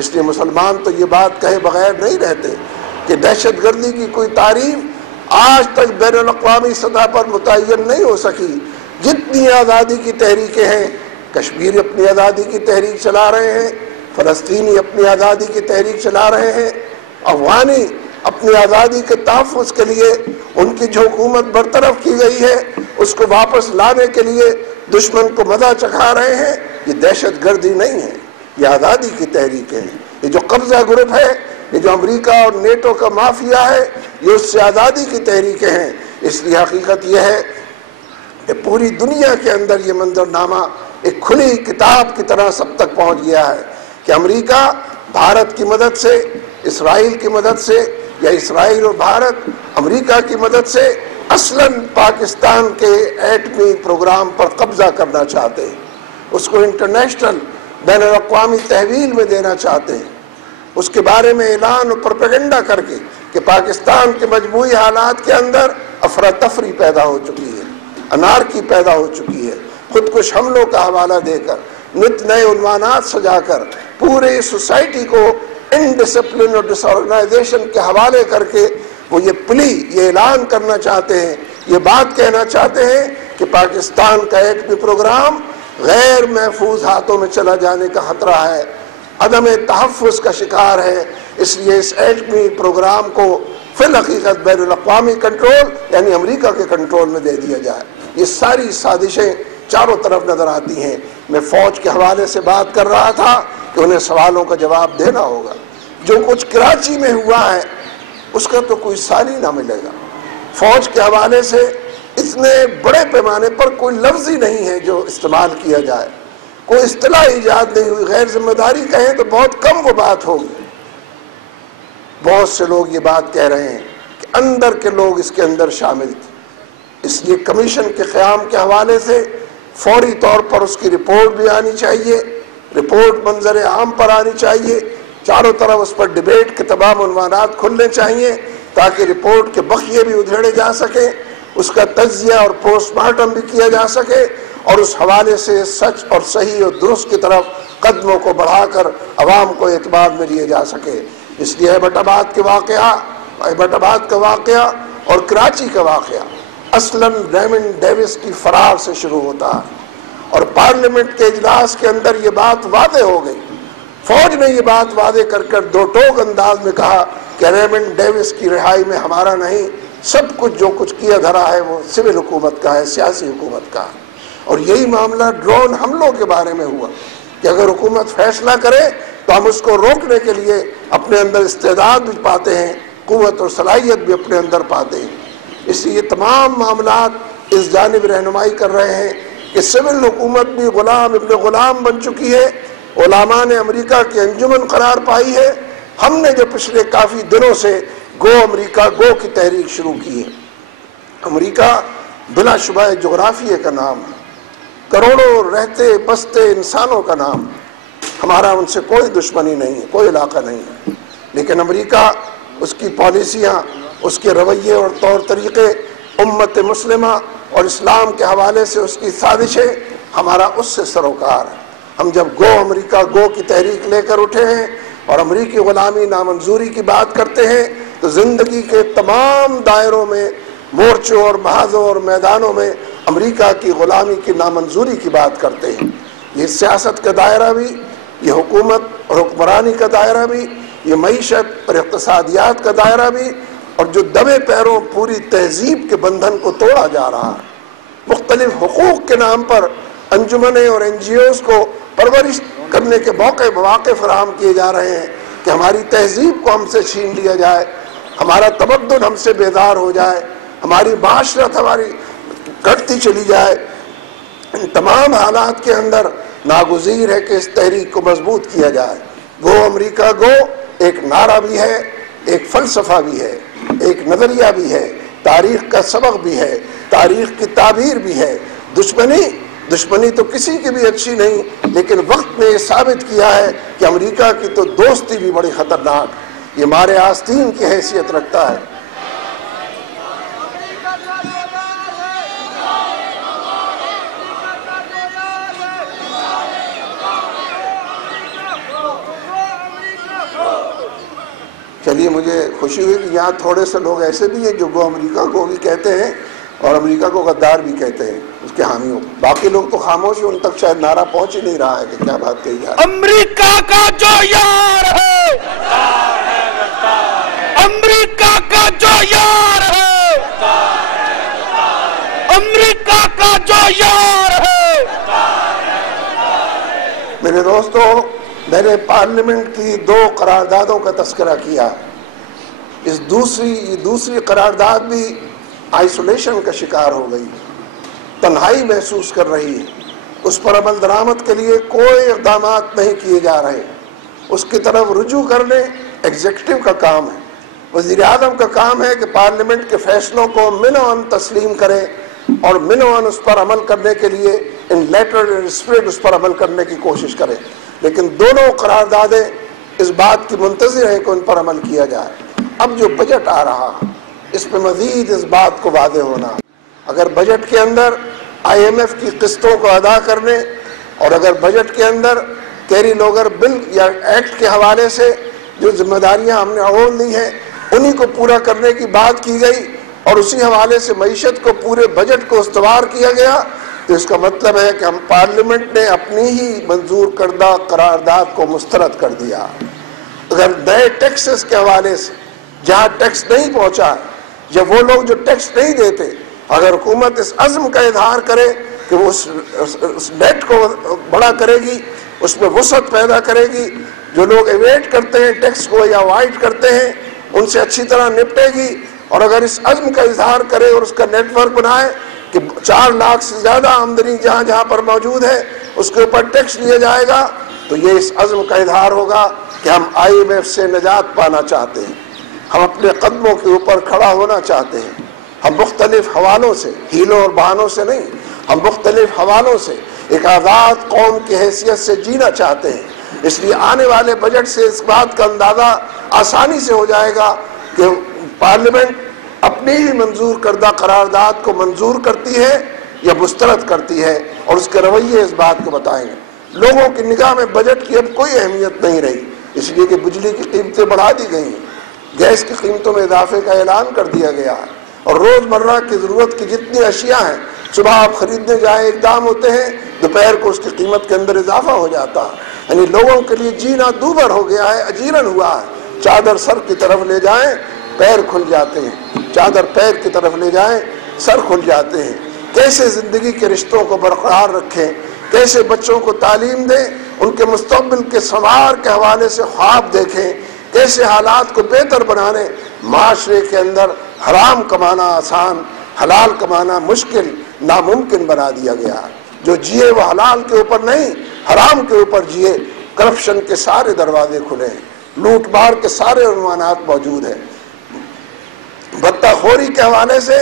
اس لیے مسلمان تو یہ بات کہے بغیر نہیں رہتے کہ دہشت گردی کی کوئی تعریف آج تک بین الاقوامی سطح پر متعین نہیں ہو سکی۔ جتنی آزادی کی تحریکیں ہیں، کشمیر اپنی آزادی کی تحریک چلا رہے ہیں، فلسطینی اپنی آزادی کی تحریک چلا رہے ہیں، افغانی اپنی آزادی کے تحفظ کے لیے ان کی جو حکومت برطرف کی گئی ہے اس کو واپس لانے کے لیے دشمن کو مزہ چکھا رہے ہیں۔ یہ دہشت گردی نہیں ہے، یہ آزادی کی تحریک ہے۔ یہ جو قبضہ گروپ ہے، یہ جو امریکہ اور نیٹو کا مافیا ہے، یہ اس سے آزادی کی تحریکیں ہیں۔ اس لیے حقیقت یہ ہے کہ پوری دنیا کے اندر یہ منظرنامہ ایک کھلی کتاب کی طرح سب تک پہنچ گیا ہے کہ امریکہ بھارت کی مدد سے، اسرائیل کی مدد سے، یا اسرائیل اور بھارت امریکہ کی مدد سے اصلاً پاکستان کے ایٹمی پروگرام پر قبضہ کرنا چاہتے ہیں، اس کو انٹرنیشنل بین الاقوامی تحویل میں دینا چاہتے ہیں، اس کے بارے میں اعلان اور پروپیگنڈا کر کے کہ پاکستان کے مجموعی حالات کے اندر افراتفری پیدا ہو چکی ہے، انارکی پیدا ہو چکی ہے، خودکش حملوں کا حوالہ دے کر، نت نئے عنوانات سجا کر پورے سوسائٹی کو انڈسپلن اور ڈس آرگنائزیشن کے حوالے کر کے وہ یہ اعلان کرنا چاہتے ہیں، یہ بات کہنا چاہتے ہیں کہ پاکستان کا ایٹمی پروگرام غیر محفوظ ہاتھوں میں چلا جانے کا خطرہ ہے، عدم تحفظ کا شکار ہے۔ اس لیے اس ایٹمی پروگرام کو فی الحقیقت بین الاقوامی کنٹرول یعنی امریکہ کے کنٹرول میں دے دیا جائے۔ یہ ساری سازشیں چاروں طرف نظر آتی ہیں۔ میں فوج کے حوالے سے بات کر رہا تھا کہ انہیں سوالوں کا جواب دینا ہوگا۔ جو کچھ کراچی میں ہوا ہے اس کا تو کوئی سال ہی نہ ملے گا۔ فوج کے حوالے سے اتنے بڑے پیمانے پر کوئی لفظ ہی نہیں ہے جو استعمال کیا جائے، کوئی اصطلاح ایجاد نہیں ہوئی۔ غیر ذمہ داری کہیں تو بہت کم وہ بات ہوگی۔ بہت سے لوگ یہ بات کہہ رہے ہیں کہ اندر کے لوگ اس کے اندر شامل تھے، اس لیے کمیشن کے قیام کے حوالے سے فوری طور پر اس کی رپورٹ بھی آنی چاہیے، رپورٹ منظر عام پر آنی چاہیے، چاروں طرف اس پر ڈیبیٹ کے تمام عنوانات کھلنے چاہیے تاکہ رپورٹ کے بخیے بھی ادھیڑے جا سکیں، اس کا تجزیہ اور پوسٹ مارٹم بھی کیا جا سکے، اور اس حوالے سے سچ اور صحیح اور درست کی طرف قدموں کو بڑھا کر عوام کو اعتماد میں لیے جا سکے۔ اس لیے ایبٹ آباد کا واقعہ اور کراچی کا واقعہ اصلاً ریمنڈ ڈیوس کی فرار سے شروع ہوتا ہے، اور پارلیمنٹ کے اجلاس کے اندر یہ بات واضح ہو گئی۔ فوج نے یہ بات واضح کر کر دو ٹوک انداز میں کہا کہ ریمنڈ ڈیوس کی رہائی میں ہمارا نہیں، سب کچھ جو کچھ کیا دھرا ہے وہ سول حکومت کا ہے، سیاسی حکومت کا ہے۔ اور یہی معاملہ ڈرون حملوں کے بارے میں ہوا کہ اگر حکومت فیصلہ کرے تو ہم اس کو روکنے کے لیے اپنے اندر استعداد بھی پاتے ہیں، قوت اور صلاحیت بھی اپنے اندر پاتے ہیں۔ اس لیے یہ تمام معاملات اس جانب رہنمائی کر رہے ہیں کہ سول حکومت بھی غلام ابن غلام بن چکی ہے، علماء نے امریکہ کی انجمن قرار پائی ہے۔ ہم نے جو پچھلے کافی دنوں سے گو امریکہ گو کی تحریک شروع کی ہے، امریکہ بلا شبہ جغرافیے کا نام ہے، کروڑوں رہتے بستے انسانوں کا نام ہے، ہمارا ان سے کوئی دشمنی نہیں ہے، کوئی علاقہ نہیں ہے، لیکن امریکہ، اس کی پالیسیاں، اس کے رویے اور طور طریقے، امت مسلمہ اور اسلام کے حوالے سے اس کی سازشیں ہمارا اس سے سروکار ہے۔ ہم جب گو امریکہ گو کی تحریک لے کر اٹھے ہیں اور امریکی غلامی نامنظوری کی بات کرتے ہیں تو زندگی کے تمام دائروں میں، مورچوں اور محاذوں اور میدانوں میں امریکہ کی غلامی کی نامنظوری کی بات کرتے ہیں۔ یہ سیاست کا دائرہ بھی، یہ حکومت اور حکمرانی کا دائرہ بھی، یہ معیشت اور اقتصادیات کا دائرہ بھی، اور جو دبے پیروں پوری تہذیب کے بندھن کو توڑا جا رہا ہے۔ مختلف حقوق کے نام پر انجمنیں اور این جی اوز کو پرورش کرنے کے مواقع فراہم کیے جا رہے ہیں کہ ہماری تہذیب کو ہم سے چھین لیا جائے، ہمارا تمدن ہم سے بیدار ہو جائے، ہماری معاشرت ہماری گھٹتی چلی جائے۔ ان تمام حالات کے اندر ناگزیر ہے کہ اس تحریک کو مضبوط کیا جائے۔ گو امریکہ گو ایک نعرہ بھی ہے، ایک فلسفہ بھی ہے، ایک نظریہ بھی ہے، تاریخ کا سبق بھی ہے، تاریخ کی تعبیر بھی ہے۔ دشمنی تو کسی کی بھی اچھی نہیں، لیکن وقت نے یہ ثابت کیا ہے کہ امریکہ کی تو دوستی بھی بڑی خطرناک، یہ مارے آستین کی حیثیت رکھتا ہے۔ چلیے مجھے خوشی ہوئی کہ یہاں تھوڑے سے لوگ ایسے بھی ہیں جو گو امریکہ کو بھی کہتے ہیں اور امریکہ کو غدار بھی کہتے ہیں، اس کے حامی ہو. باقی لوگ تو خاموش ہیں، ان تک شاید نعرہ پہنچ ہی نہیں رہا ہے کہ کیا بات کہی جا رہی ہے. امریکہ کا جو یار ہے، امریکہ کا جو یار ہے، امریکہ کا جو یار ہے. میرے دوستو، میں نے پارلیمنٹ کی 2 قراردادوں کا تذکرہ کیا. یہ دوسری قرارداد بھی آئسولیشن کا شکار ہو گئی، تنہائی محسوس کر رہی ہے. اس پر عمل درآمد کے لیے کوئی اقدامات نہیں کیے جا رہے. اس کی طرف رجوع کرنے ایگزیکٹو کا کام ہے، وزیر اعظم کا کام ہے کہ پارلیمنٹ کے فیصلوں کو منعن تسلیم کرے اور منعن اس پر عمل کرنے کے لیے ان لیٹر اینڈ اسپرٹ اس پر عمل کرنے کی کوشش کرے. لیکن دونوں قراردادیں اس بات کی منتظر ہیں کہ ان پر عمل کیا جائے. اب جو بجٹ آ رہا اس پہ مزید اس بات کو واضح ہونا، اگر بجٹ کے اندر IMF کی قسطوں کو ادا کرنے اور اگر بجٹ کے اندر کیری لوگر بل یا ایکٹ کے حوالے سے جو ذمہ داریاں ہم نے اول لی ہیں انہی کو پورا کرنے کی بات کی گئی اور اسی حوالے سے معیشت کو پورے بجٹ کو استوار کیا گیا، تو اس کا مطلب ہے کہ ہم پارلیمنٹ نے اپنی ہی منظور کردہ قرارداد کو مسترد کر دیا. اگر نئے ٹیکسز کے حوالے سے جہاں ٹیکس نہیں پہنچا یا وہ لوگ جو ٹیکس نہیں دیتے، اگر حکومت اس عزم کا اظہار کرے کہ وہ اس نیٹ کو بڑا کرے گی، اس میں وسعت پیدا کرے گی، جو لوگ ایویٹ کرتے ہیں ٹیکس کو یا اوائڈ کرتے ہیں ان سے اچھی طرح نپٹے گی، اور اگر اس عزم کا اظہار کرے اور اس کا نیٹ ورک بنائے کہ 4 لاکھ سے زیادہ آمدنی جہاں جہاں پر موجود ہے اس کے اوپر ٹیکس لیا جائے گا، تو یہ اس عزم کا اظہار ہوگا کہ ہم IMF سے نجات پانا چاہتے ہیں، ہم اپنے قدموں کے اوپر کھڑا ہونا چاہتے ہیں. ہم مختلف حوالوں سے، ہیلوں اور بہانوں سے نہیں، ہم مختلف حوالوں سے ایک آزاد قوم کی حیثیت سے جینا چاہتے ہیں. اس لیے آنے والے بجٹ سے اس بات کا اندازہ آسانی سے ہو جائے گا کہ پارلیمنٹ اپنی ہی منظور کردہ قرارداد کو منظور کرتی ہے یا مسترد کرتی ہے، اور اس کے رویے اس بات کو بتائیں گے. لوگوں کی نگاہ میں بجٹ کی اب کوئی اہمیت نہیں رہی، اس لیے کہ بجلی کی قیمتیں بڑھا دی گئی ہیں، گیس کی قیمتوں میں اضافے کا اعلان کر دیا گیا ہے، اور روزمرہ کی ضرورت کی جتنی اشیاء ہیں صبح آپ خریدنے جائیں ایک دام ہوتے ہیں، دوپہر کو اس کی قیمت کے اندر اضافہ ہو جاتا ہے. یعنی لوگوں کے لیے جینا دوبھر ہو گیا ہے، اجیرن ہوا ہے. چادر سر کی طرف لے جائیں پیر کھل جاتے ہیں، چادر پیر کی طرف لے جائیں سر کھل جاتے ہیں. کیسے زندگی کے رشتوں کو برقرار رکھیں، کیسے بچوں کو تعلیم دیں، ان کے مستقبل کے سنوار کے حوالے سے خواب دیکھیں، کیسے حالات کو بہتر بنانے. معاشرے کے اندر حرام کمانا آسان، حلال کمانا مشکل، ناممکن بنا دیا گیا. جو جیے وہ حلال کے اوپر نہیں حرام کے اوپر جیے. کرپشن کے سارے دروازے کھلے ہیں، لوٹ مار کے سارے عنوانات موجود ہیں. بھتہ خوری کے حوالے سے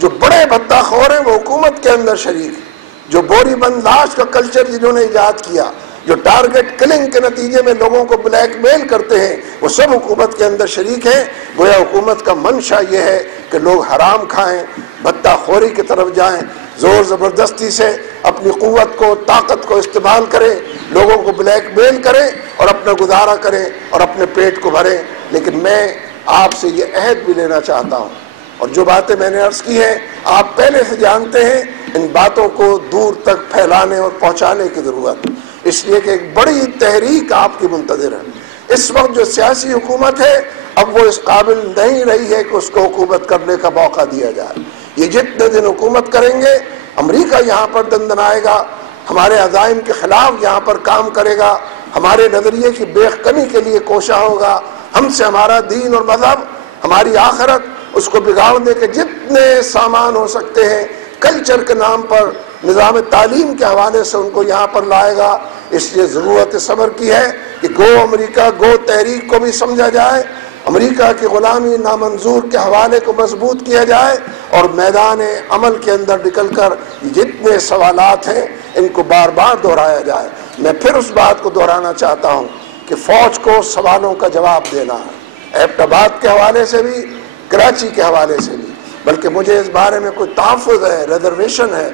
جو بڑے بھتہ خور ہیں وہ حکومت کے اندر شریک ہیں. جو بوری بند لاش کا کلچر جنہوں نے ایجاد کیا، جو ٹارگٹ کلنگ کے نتیجے میں لوگوں کو بلیک میل کرتے ہیں، وہ سب حکومت کے اندر شریک ہیں. گویا حکومت کا منشا یہ ہے کہ لوگ حرام کھائیں، بھتہ خوری کی طرف جائیں، زور زبردستی سے اپنی قوت کو طاقت کو استعمال کریں، لوگوں کو بلیک میل کریں اور اپنا گزارا کریں اور اپنے پیٹ کو بھریں. لیکن میں آپ سے یہ عہد بھی لینا چاہتا ہوں، اور جو باتیں میں نے عرض کی ہیں آپ پہلے سے جانتے ہیں، ان باتوں کو دور تک پھیلانے اور پہنچانے کی ضرورت، اس لیے کہ ایک بڑی تحریک آپ کی منتظر ہے. اس وقت جو سیاسی حکومت ہے اب وہ اس قابل نہیں رہی ہے کہ اس کو حکومت کرنے کا موقع دیا جائے. یہ جتنے دن حکومت کریں گے امریکہ یہاں پر دندنائے گا، ہمارے عزائم کے خلاف یہاں پر کام کرے گا، ہمارے نظریے کی بے کمی کے لیے کوشاں ہوگا. ہم سے ہمارا دین اور مذہب، ہماری آخرت، اس کو بگاڑنے کے جتنے سامان ہو سکتے ہیں کلچر کے نام پر، نظام تعلیم کے حوالے سے ان کو یہاں پر لائے گا. اس لیے ضرورت صبر کی ہے کہ گو امریکہ گو تحریک کو بھی سمجھا جائے، امریکہ کی غلامی نامنظور کے حوالے کو مضبوط کیا جائے، اور میدان عمل کے اندر نکل کر جتنے سوالات ہیں ان کو بار بار دہرایا جائے. میں پھر اس بات کو دہرانا چاہتا ہوں کہ فوج کو سوالوں کا جواب دینا ہے، ایبٹ آباد کے حوالے سے بھی، کراچی کے حوالے سے بھی. بلکہ مجھے اس بارے میں کوئی تحفظ ہے، ریزرویشن ہے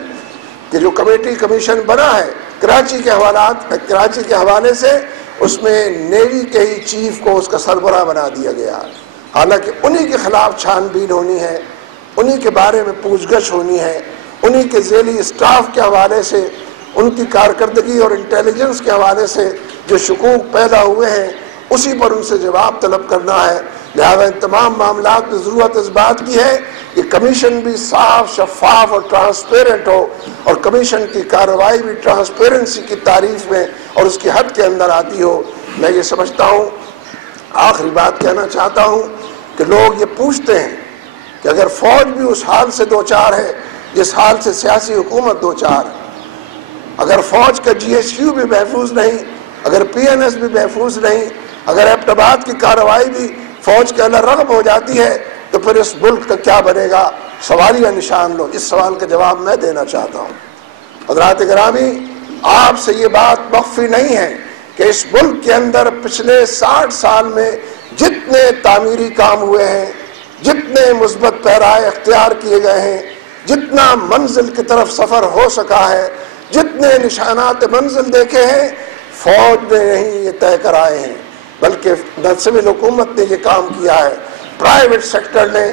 کہ جو کمیٹی کمیشن بنا ہے کراچی کے حوالے سے اس میں نیوی کے ہی چیف کو اس کا سربراہ بنا دیا گیا، حالانکہ انہی کے خلاف چھان بین ہونی ہے، انہی کے بارے میں پوچھ گچھ ہونی ہے، انہی کے ذیلی اسٹاف کے حوالے سے، ان کی کارکردگی اور انٹیلیجنس کے حوالے سے جو شکوک پیدا ہوئے ہیں اسی پر ان سے جواب طلب کرنا ہے۔ لہذا ان تمام معاملات میں ضرورت اس بات کی ہے کہ کمیشن بھی صاف، شفاف اور ٹرانسپیرنٹ ہو، اور کمیشن کی کارروائی بھی ٹرانسپیرنسی کی تعریف میں اور اس کی حد کے اندر آتی ہو۔ میں یہ سمجھتا ہوں، آخری بات کہنا چاہتا ہوں کہ لوگ یہ پوچھتے ہیں کہ اگر فوج بھی اس حال سے دوچار ہے جس حال سے سیاسی حکومت دوچار ہے، اگر فوج کا جی ایس یو بھی محفوظ نہیں، اگر پی این ایس بھی محفوظ نہیں، اگر ایبٹ آباد کی کارروائی بھی فوج کے اللہ رغم ہو جاتی ہے، تو پھر اس ملک کا کیا بنے گا؟ سوالیہ نشان لو۔ اس سوال کا جواب میں دینا چاہتا ہوں۔ حضرات گرامی، آپ سے یہ بات مخفی نہیں ہے کہ اس ملک کے اندر پچھلے 60 سال میں جتنے تعمیری کام ہوئے ہیں، جتنے مثبت پیرائے اختیار کیے گئے ہیں، جتنا منزل کی طرف سفر ہو سکا ہے، جتنے نشانات منزل دیکھے ہیں، فوج نے نہیں یہ طے کرائے ہیں، بلکہ سول حکومت نے یہ کام کیا ہے، پرائیویٹ سیکٹر نے،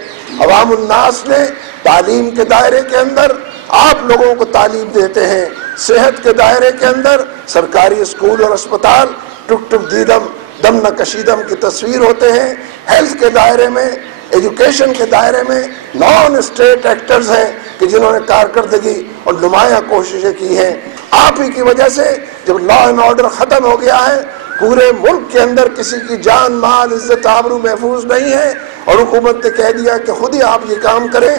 عوام الناس نے۔ تعلیم کے دائرے کے اندر آپ لوگوں کو تعلیم دیتے ہیں، صحت کے دائرے کے اندر سرکاری اسکول اور اسپتال ٹک ٹک دیدم دم نہ کشیدم کی تصویر ہوتے ہیں، ہیلتھ کے دائرے میں، ایجوکیشن کے دائرے میں نان اسٹیٹ ایکٹرز ہیں کہ جنہوں نے کارکردگی اور نمایاں کوششیں کی ہیں۔ آپ ہی کی وجہ سے جب لا اینڈ آرڈر ختم ہو گیا ہے، پورے ملک کے اندر کسی کی جان مال عزت آبرو محفوظ نہیں ہے، اور حکومت نے کہہ دیا کہ خود ہی آپ یہ کام کریں۔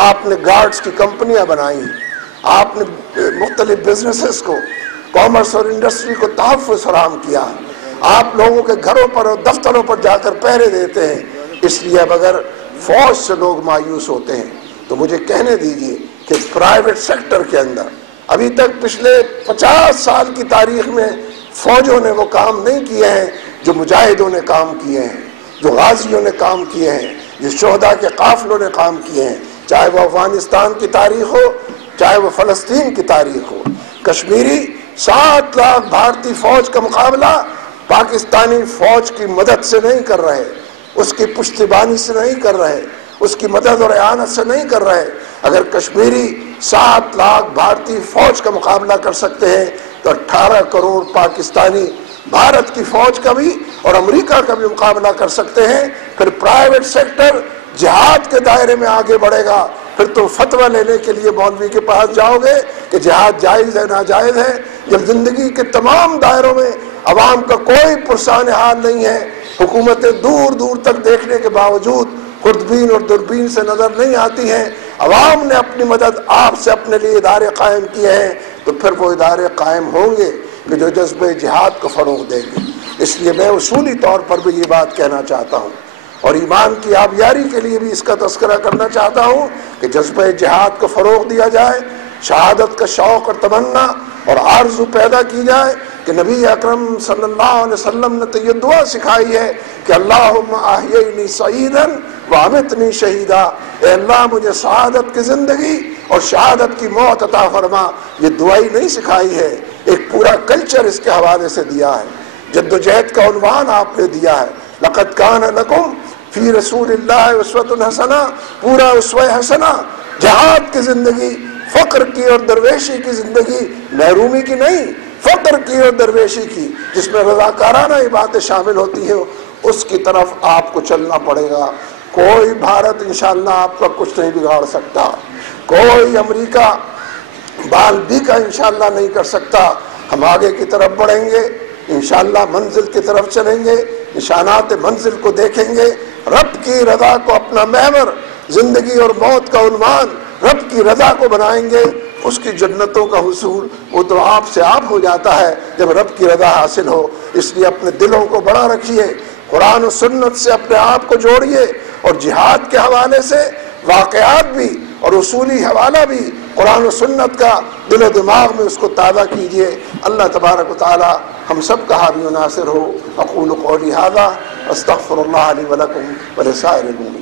آپ نے گارڈز کی کمپنیاں بنائیں، آپ نے مختلف بزنسز کو، کامرس اور انڈسٹری کو تحفظ فراہم کیا، آپ لوگوں کے گھروں پر اور دفتروں پر جا کر پہرے دیتے ہیں۔ اس لیے اب اگر فوج سے لوگ مایوس ہوتے ہیں تو مجھے کہنے دیجئے کہ پرائیویٹ سیکٹر کے اندر ابھی تک پچھلے 50 سال کی تاریخ میں فوجوں نے وہ کام نہیں کیے ہیں جو مجاہدوں نے کام کیے ہیں، جو غازیوں نے کام کیے ہیں، جو شہداء کے قافلوں نے کام کیے ہیں، چاہے وہ افغانستان کی تاریخ ہو، چاہے وہ فلسطین کی تاریخ ہو۔ کشمیری 7 لاکھ بھارتی فوج کا مقابلہ پاکستانی فوج کی مدد سے نہیں کر رہے، اس کی پشتیبانی سے نہیں کر رہے، اس کی مدد اور اعانت سے نہیں کر رہے۔ اگر کشمیری 7 لاکھ بھارتی فوج کا مقابلہ کر سکتے ہیں تو 18 کروڑ پاکستانی بھارت کی فوج کا بھی اور امریکہ کا بھی مقابلہ کر سکتے ہیں۔ پھر پرائیویٹ سیکٹر جہاد کے دائرے میں آگے بڑھے گا۔ پھر تم فتویٰ لینے کے لیے مولوی کے پاس جاؤ گے کہ جہاد جائز ہے ناجائز ہے، جب زندگی کے تمام دائروں میں عوام کا کوئی پرسان حال نہیں ہے، حکومتیں دور دور تک دیکھنے کے باوجود خوردبین اور دوربین سے نظر نہیں آتی ہیں، عوام نے اپنی مدد آپ سے اپنے لیے ادارے قائم کیے ہیں، تو پھر وہ ادارے قائم ہوں گے کہ جو جذبہ جہاد کو فروغ دیں گے۔ اس لیے میں اصولی طور پر بھی یہ بات کہنا چاہتا ہوں، اور ایمان کی آبیاری کے لیے بھی اس کا تذکرہ کرنا چاہتا ہوں کہ جذبہ جہاد کو فروغ دیا جائے، شہادت کا شوق اور تمنا اور آرزو پیدا کی جائے کہ نبی اکرم صلی اللہ علیہ وسلم نے تو یہ دعا سکھائی ہے کہ اللہم احیینی سعیدا وامتنی شہیدا، اے اللہ مجھے سعادت کی زندگی اور شہادت کی موت عطا فرما۔ یہ دعائی نہیں سکھائی ہے، ایک پورا کلچر اس کے حوالے سے دیا ہے، جد و جہد کا عنوان آپ نے دیا ہے۔ لقد کان لکم فی رسول اللہ اسوۃ حسنہ، پورا اسوہ حسنہ، جہاد کی زندگی، فقر کی اور درویشی کی زندگی، محرومی کی نہیں، فقر کی اور درویشی کی، جس میں رضاکارانہ یہ باتیں شامل ہوتی ہیں، اس کی طرف آپ کو چلنا پڑے گا۔ کوئی بھارت انشاءاللہ آپ کا کچھ نہیں بگاڑ سکتا، کوئی امریکہ بال بھی کا انشاءاللہ نہیں کر سکتا۔ ہم آگے کی طرف بڑھیں گے، انشاءاللہ منزل کی طرف چلیں گے، نشانات منزل کو دیکھیں گے، رب کی رضا کو اپنا محور، زندگی اور موت کا عنوان رب کی رضا کو بنائیں گے۔ اس کی جنتوں کا حصول وہ تو آپ سے آپ ہو جاتا ہے جب رب کی رضا حاصل ہو۔ اس لیے اپنے دلوں کو بڑا رکھیے، قرآن و سنت سے اپنے آپ کو جوڑیے، اور جہاد کے حوالے سے واقعات بھی اور اصولی حوالہ بھی قرآن و سنت کا دل و دماغ میں اس کو تازہ کیجیے۔ اللہ تبارک و تعالی ہم سب کا حامی و ناصر ہو۔ اقول قولی ھذا استغفر اللہ لی ولکم ولسائر المؤمنین۔